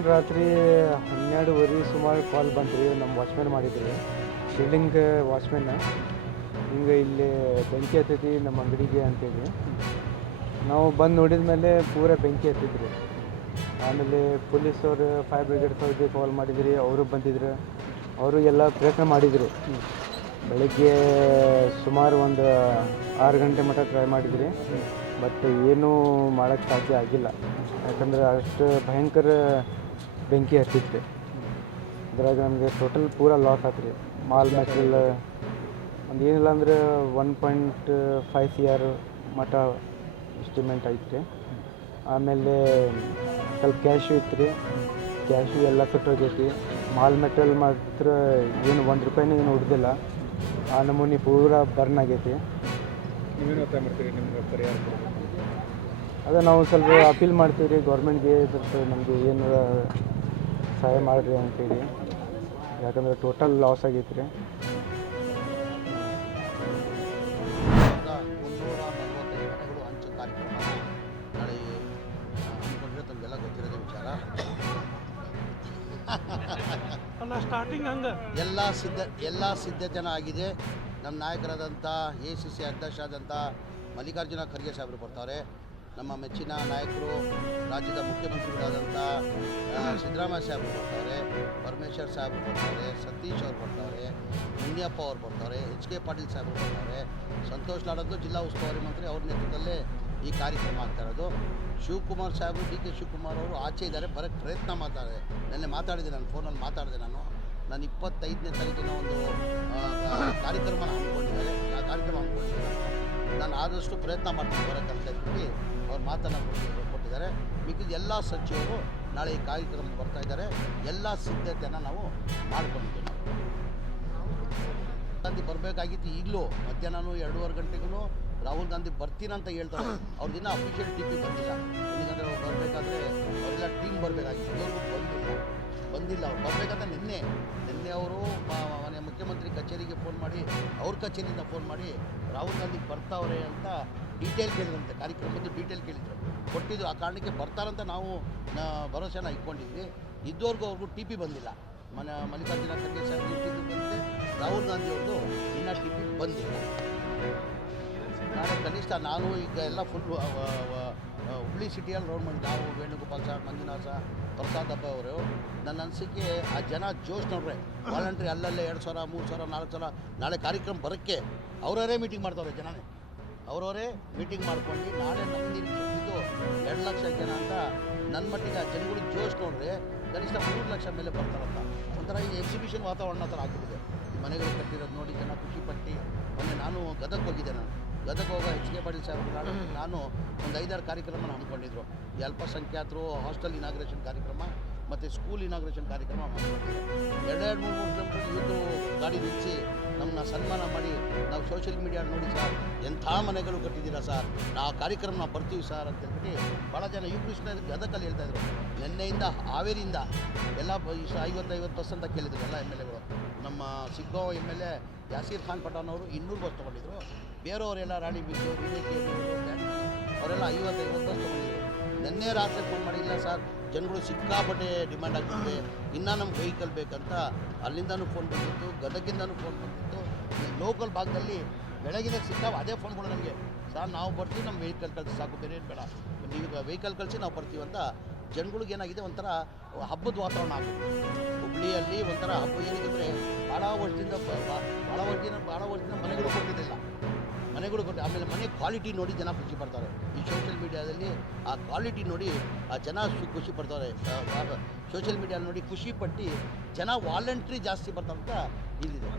ನಿನ್ನೆ ರಾತ್ರಿ 12:30 ಸುಮಾರು ಕಾಲ್ ಬಂತು ರೀ. ನಮ್ಮ ವಾಚ್ಮ್ಯಾನ್ ಮಾಡಿದ್ರಿ, ಬಿಲ್ಡಿಂಗ್ ವಾಚ್ಮ್ಯಾನ್. ಹಿಂಗೆ ಇಲ್ಲಿ ಬೆಂಕಿ ಹತ್ತೈತಿ ನಮ್ಮ ಅಂಗಡಿಗೆ ಅಂತೇಳಿ ನಾವು ಬಂದು ನೋಡಿದ ಮೇಲೆ ಪೂರ ಬೆಂಕಿ ಹತ್ತಿದ್ರಿ. ಆಮೇಲೆ ಪೊಲೀಸವ್ರು ಫೈರ್ ಬ್ರಿಗೇಡ್ಸವ್ರಿಗೆ ಕಾಲ್ ಮಾಡಿದ್ರಿ, ಅವರು ಬಂದಿದ್ರು. ಅವರು ಎಲ್ಲ ಪ್ರಯತ್ನ ಮಾಡಿದರು. ಬೆಳಗ್ಗೆ ಸುಮಾರು ಒಂದು 6 ಗಂಟೆ ಮಟ್ಟ ಟ್ರೈ ಮಾಡಿದ್ರಿ, ಬಟ್ ಏನೂ ಮಾಡೋಕ್ಕೆ ಸಾಧ್ಯ ಆಗಿಲ್ಲ. ಯಾಕಂದ್ರೆ ಅಷ್ಟು ಭಯಂಕರ ಬೆಂಕಿ ಹತ್ತಿತ್ತು. ಅದ್ರಾಗ ನಮಗೆ ಟೋಟಲ್ ಪೂರ ಲಾಸ್ ಆಯ್ತು ರೀ. ಮಾಲ್ ಮೆಟೀರಿಯಲ್ ಒಂದು ಏನಿಲ್ಲ ಅಂದ್ರೆ 1.5 CR ಮಟ್ಟ ಎಸ್ಟಿಮೇಟ್ ಐತೆ ರೀ. ಆಮೇಲೆ ಸ್ವಲ್ಪ ಕ್ಯಾಶು ಇತ್ತು ರೀ, ಕ್ಯಾಶು ಎಲ್ಲ ಸುಟ್ಟೋಗೈತಿ. ಮಾಲ್ ಮೆಟೀರಿಯಲ್ ಮಾತ್ರ ಏನು 1 ರೂಪಾಯಿನೂ ಏನು ಉಳಿದಿಲ್ಲ. ಆ ನಮೂನಿ ಪೂರ ಬರ್ನ್ ಆಗೈತಿ. ನೀವೇನು ಒತ್ತಾಯ ಮಾಡ್ತೀರಿ ನಿಮ್ಗೆ ಪರಿಹಾರ? ಅದೇ ನಾವು ಸ್ವಲ್ಪ ಅಪೀಲ್ ಮಾಡ್ತೀವಿ ರೀ ಗೌರ್ಮೆಂಟ್ಗೆ, ಸ್ವಲ್ಪ ನಮಗೆ ಏನು ಸಹಾಯ ಮಾಡಿರಿ ಅಂತೇಳಿ. ಯಾಕಂದರೆ ಟೋಟಲ್ ಲಾಸ್ ಆಗೈತಿ ರೀ. 345 ಮನೆಗಳು ಹಂಚೋ ಕಾರ್ಯಕ್ರಮ ನಾಳೆ ಹಮ್ಮಿಕೊಂಡಿರೋ ತಮಗೆಲ್ಲ ಗೊತ್ತಿರೋದೇ ವಿಚಾರ. ಸ್ಟಾರ್ಟಿಂಗ್ ಹಂಗೆ ಎಲ್ಲ ಸಿದ್ಧತೆನ ಆಗಿದೆ. ನಮ್ಮ ನಾಯಕರಾದಂಥ ACC ಅಧ್ಯಕ್ಷರಾದಂಥ ಮಲ್ಲಿಕಾರ್ಜುನ ಖರ್ಗೆ ಸಾಹೇಬರು ಬರ್ತಾರೆ. ನಮ್ಮ ಮೆಚ್ಚಿನ ನಾಯಕರು ರಾಜ್ಯದ ಮುಖ್ಯಮಂತ್ರಿಗಳಾದಂಥ ಸಿದ್ದರಾಮಯ್ಯ ಸಾಹೇಬರು ಬರ್ತಾರೆ, ಪರಮೇಶ್ವರ್ ಸಾಹೇಬರು ಬರ್ತಾರೆ, ಸತೀಶ್ ಅವರು ಬರ್ತಾರೆ, ಮುನಿಯಪ್ಪ ಅವ್ರು ಬರ್ತಾರೆ, HK ಪಾಟೀಲ್ ಸಾಹೇಬರು ಬರ್ತಾರೆ, ಸಂತೋಷ್ ಲಾಡದ್ದು ಜಿಲ್ಲಾ ಉಸ್ತುವಾರಿ ಮಂತ್ರಿ ಅವ್ರ ನೇತೃತ್ವದಲ್ಲೇ ಈ ಕಾರ್ಯಕ್ರಮ ಆಗ್ತಾ ಇರೋದು. ಶಿವಕುಮಾರ್ ಸಾಹೇಬರು, DK ಶಿವಕುಮಾರ್ ಅವರು ಆಚೆ ಇದ್ದಾರೆ, ಬರೋಕ್ಕೆ ಪ್ರಯತ್ನ ಮಾಡ್ತಾರೆ. ನೆನ್ನೆ ಮಾತಾಡಿದೆ, ನಾನು ಫೋನಲ್ಲಿ ಮಾತಾಡಿದೆ. ನಾನು 25ನೇ ತಾರೀಕಿನ ಒಂದು ಕಾರ್ಯಕ್ರಮನ ಹಮ್ಮಿಕೊಂಡಿದ್ದಾರೆ. ಆ ಕಾರ್ಯಕ್ರಮ ಹಮ್ಮಿಕೊಂಡಿದ್ದಾರೆ. ನಾನು ಆದಷ್ಟು ಪ್ರಯತ್ನ ಮಾಡ್ತೀನಿ ಬರೋಕ್ಕಂತ ಹೇಳಿ ಅವ್ರು ಮಾತನ್ನು ಕೊಟ್ಟಿದ್ದಾರೆ. ಮಿಕ್ಕಿದ ಎಲ್ಲ ಸಚಿವರು ನಾಳೆ ಈ ಕಾರ್ಯಕ್ರಮಕ್ಕೆ ಬರ್ತಾ ಇದ್ದಾರೆ. ಎಲ್ಲ ಸಿದ್ಧತೆಯನ್ನು ನಾವು ಮಾಡ್ಕೊಂಡಿದ್ದೀವಿ. ಗಾಂಧಿ ಬರಬೇಕಾಗಿತ್ತು. ಈಗಲೂ ಮಧ್ಯಾಹ್ನ 2:15 ಗಂಟೆಗೂ ರಾಹುಲ್ ಗಾಂಧಿ ಬರ್ತೀನಂತ ಹೇಳ್ತಾರೆ. ಅವ್ರದ್ದಿನ ಅಫಿಷಿಯಲ್ TP ಬಂದಿಲ್ಲ. ఎందుకంటే ಅವ್ರು ಬರಬೇಕಾದ್ರೆ ಅವರೆಲ್ಲ ಟೀಮ್ ಬರಬೇಕಾಗಿತ್ತು. ಇವ್ರಿಗೂ ಬಂದಿಲ್ಲ. ಅವ್ರು ಬರಬೇಕಂತ ನಿನ್ನೆ ಅವರು ಮನೆ ಮುಖ್ಯಮಂತ್ರಿ ಕಚೇರಿಗೆ ಫೋನ್ ಮಾಡಿ, ಅವ್ರ ಕಚೇರಿಯಿಂದ ಫೋನ್ ಮಾಡಿ ರಾಹುಲ್ ಗಾಂಧಿ ಬರ್ತಾವ್ರೆ ಅಂತ ಡೀಟೇಲ್ ಕೇಳಿದ್ರಂತೆ. ಕಾರ್ಯಕ್ರಮದ್ದು ಡೀಟೇಲ್ ಕೇಳಿದ್ರು, ಕೊಟ್ಟಿದ್ದು. ಆ ಕಾರಣಕ್ಕೆ ಬರ್ತಾರಂತ ನಾವು ಭರವಸೆನ ಇಟ್ಕೊಂಡಿದ್ವಿ. ಇದ್ದವ್ರಿಗೂ ಅವ್ರಿಗೂ TP ಬಂದಿಲ್ಲ. ಮಲ್ಲಿಕಾರ್ಜುನ ಖರ್ಗೆ ಸಾಹೇಬ್ TP ಬಂದಿದೆ, ರಾಹುಲ್ ಗಾಂಧಿ ಅವ್ರದ್ದು ಇನ್ನೂ TP ಬಂದಿಲ್ಲ. ನಾಳೆ ಕನಿಷ್ಠ ನಾನು ಈಗ ಎಲ್ಲ ಫುಲ್ ಹುಬ್ಳಿ ಸಿಟಿಯಲ್ಲಿ ರೌಂಡ್ ಮಾಡಿ, ನಾವು ವೇಣುಗೋಪಾಲ್ ಸರ್, ಮಂಜುನಾಥ್ ಸರ್, ಪ್ರಸಾದ್ ಹಬ್ಬ ಅವರು. ನನ್ನ ಅನಿಸಿಕೆ ಆ ಜನ ಜೋಶ್ ನೋಡ್ರೆ ವಾಲಂಟ್ರಿ ಅಲ್ಲಲ್ಲೇ 2,000, 3,000, 4,000 ನಾಳೆ ಕಾರ್ಯಕ್ರಮ ಬರೋಕ್ಕೆ ಅವರವರೇ ಮೀಟಿಂಗ್ ಮಾಡ್ತಾವ್ರೆ. ಜನನೇ ಅವರವರೇ ಮೀಟಿಂಗ್ ಮಾಡ್ಕೊಂಡು ನಾಳೆ ನಮ್ಮ ನಿರೀಕ್ಷಿಸಿದ್ದು 2 ಲಕ್ಷ ಜನ ಅಂತ. ನನ್ನ ಮಟ್ಟಿಗೆ ಆ ಜನಗಳು ಜೋಶ್ ನೋಡ್ರೆ ಕನಿಷ್ಠ 3 ಲಕ್ಷ ಮೇಲೆ ಬರ್ತಾರಂತ. ಒಂಥರ ಈ ಎಕ್ಸಿಬಿಷನ್ ವಾತಾವರಣ ಥರ ಆಗ್ಬಿಟ್ಟಿದೆ. ಈ ಮನೆಗಳು ಕಟ್ಟಿರೋದು ನೋಡಿ ಜನ ಖುಷಿಪಟ್ಟು. ಮೊನ್ನೆ ನಾನು ಗದಗ ಹೋಗಿದ್ದೆ. ಗದಗ ಹೋಗೋ HK ಪಾಟೀಲ್ ಸಾಹೇಬರು ನಾನು ಒಂದು 5-6 ಕಾರ್ಯಕ್ರಮನ ಹಮ್ಮಿಕೊಂಡಿದ್ರು. ಈ ಅಲ್ಪಸಂಖ್ಯಾತರು ಹಾಸ್ಟೆಲ್ ಇನಾಗ್ರೇಷನ್ ಕಾರ್ಯಕ್ರಮ ಮತ್ತು ಸ್ಕೂಲ್ ಇನಾಗ್ರೇಷನ್ ಕಾರ್ಯಕ್ರಮ ಹಮ್ಮಿಕೊಂಡಿದ್ರು. 2-3 ಕಿಲೋಮೀಟರ್ ಯೂತು ಗಾಡಿ ನಿಲ್ಲಿಸಿ ನಮ್ಮನ್ನ ಸನ್ಮಾನ ಮಾಡಿ, ನಾವು ಸೋಷಿಯಲ್ ಮೀಡಿಯಾ ನೋಡಿ ಸರ್ ಎಂಥ ಮನೆಗಳು ಕಟ್ಟಿದ್ದೀರಾ ಸರ್, ನಾವು ಕಾರ್ಯಕ್ರಮ ಬರ್ತೀವಿ ಸರ್ ಅಂತ ಹೇಳ್ಬಿಟ್ಟು ಭಾಳ ಜನ ಯುವಕೃಷ್ಣ ಗದಗಲ್ಲಿ ಹೇಳ್ತಾಯಿದ್ರು. ನಿನ್ನೆಯಿಂದ ಹಾವೇರಿಯಿಂದ ಎಲ್ಲ 50 ಬಸ್ ಅಂತ ಕೇಳಿದ್ರು ಎಲ್ಲ MLAಗಳು. ನಮ್ಮ ಸಿಗ್ಗಾಂವ್ MLA ಯಾಸೀರ್ ಖಾನ್ ಪಠಾಣ್ ಅವರು 200 ಬಸ್ ತೊಗೊಂಡಿದ್ರು. ಬೇರೆಯವರೆಲ್ಲ ರಾಣಿಬೆನ್ನೂರು, ಹಿರೇಕೆರೂರು, ಅವರೆಲ್ಲ 50 ಬಸ್ ತೊಗೊಂಡಿದ್ರು. ನಿನ್ನೆ ರಾತ್ರಿ ಫೋನ್ ಮಾಡಿ, ಇಲ್ಲ ಸರ್ ಜನಗಳು ಸಿಕ್ಕಾಪಟ್ಟೆ ಡಿಮ್ಯಾಂಡ್ ಆಗ್ತಿದೆ, ಇನ್ನೂ ನಮ್ಗೆ ವೆಹಿಕಲ್ ಬೇಕಂತ ಅಲ್ಲಿಂದನೂ ಫೋನ್ ಬಂದಿತ್ತು, ಗದಗಿಂದನೂ ಫೋನ್ ಬಂದಿತ್ತು. ಲೋಕಲ್ ಭಾಗದಲ್ಲಿ ಬೆಳಗಿನ ಅದೇ ಫೋನ್ಗಳು ನಮಗೆ, ಸರ್ ನಾವು ಬರ್ತೀವಿ, ನಮ್ಮ ವೆಹಿಕಲ್ ಕಳಿಸಿ ಸಾಕು, ಬೇರೆ ಏನು ಬೇಡ, ನೀವು ವೆಹಿಕಲ್ ಕಳಿಸಿ ನಾವು ಬರ್ತೀವಿ ಅಂತ. ಜನಗಳಿಗೆ ಏನಾಗಿದೆ, ಒಂಥರ ಹಬ್ಬದ ವಾತಾವರಣ ಆಗಿದೆ ಹುಬ್ಳಿಯಲ್ಲಿ. ಒಂಥರ ಹಬ್ಬ ಏನಿದೆ ಭಾಳ ವರ್ಷದಿಂದ ಮನೆಗಳು ಕೊಟ್ಟಿದ್ದಿಲ್ಲ. ಆಮೇಲೆ ಮನೆ ಕ್ವಾಲಿಟಿ ನೋಡಿ ಜನ ಖುಷಿ ಪಡ್ತಾರೆ. ಈ ಸೋಷಿಯಲ್ ಮೀಡಿಯಾದಲ್ಲಿ ಆ ಕ್ವಾಲಿಟಿ ನೋಡಿ ಆ ಜನ ಖುಷಿ ಪಡ್ತಾರೆ. ಸೋಷಿಯಲ್ ಮೀಡಿಯಾ ನೋಡಿ ಖುಷಿ ಪಟ್ಟು ಜನ ವಾಲಂಟ್ರಿ ಜಾಸ್ತಿ ಬರ್ತಾರೆ ಅಂತ ಇಲ್ಲಿದೆ.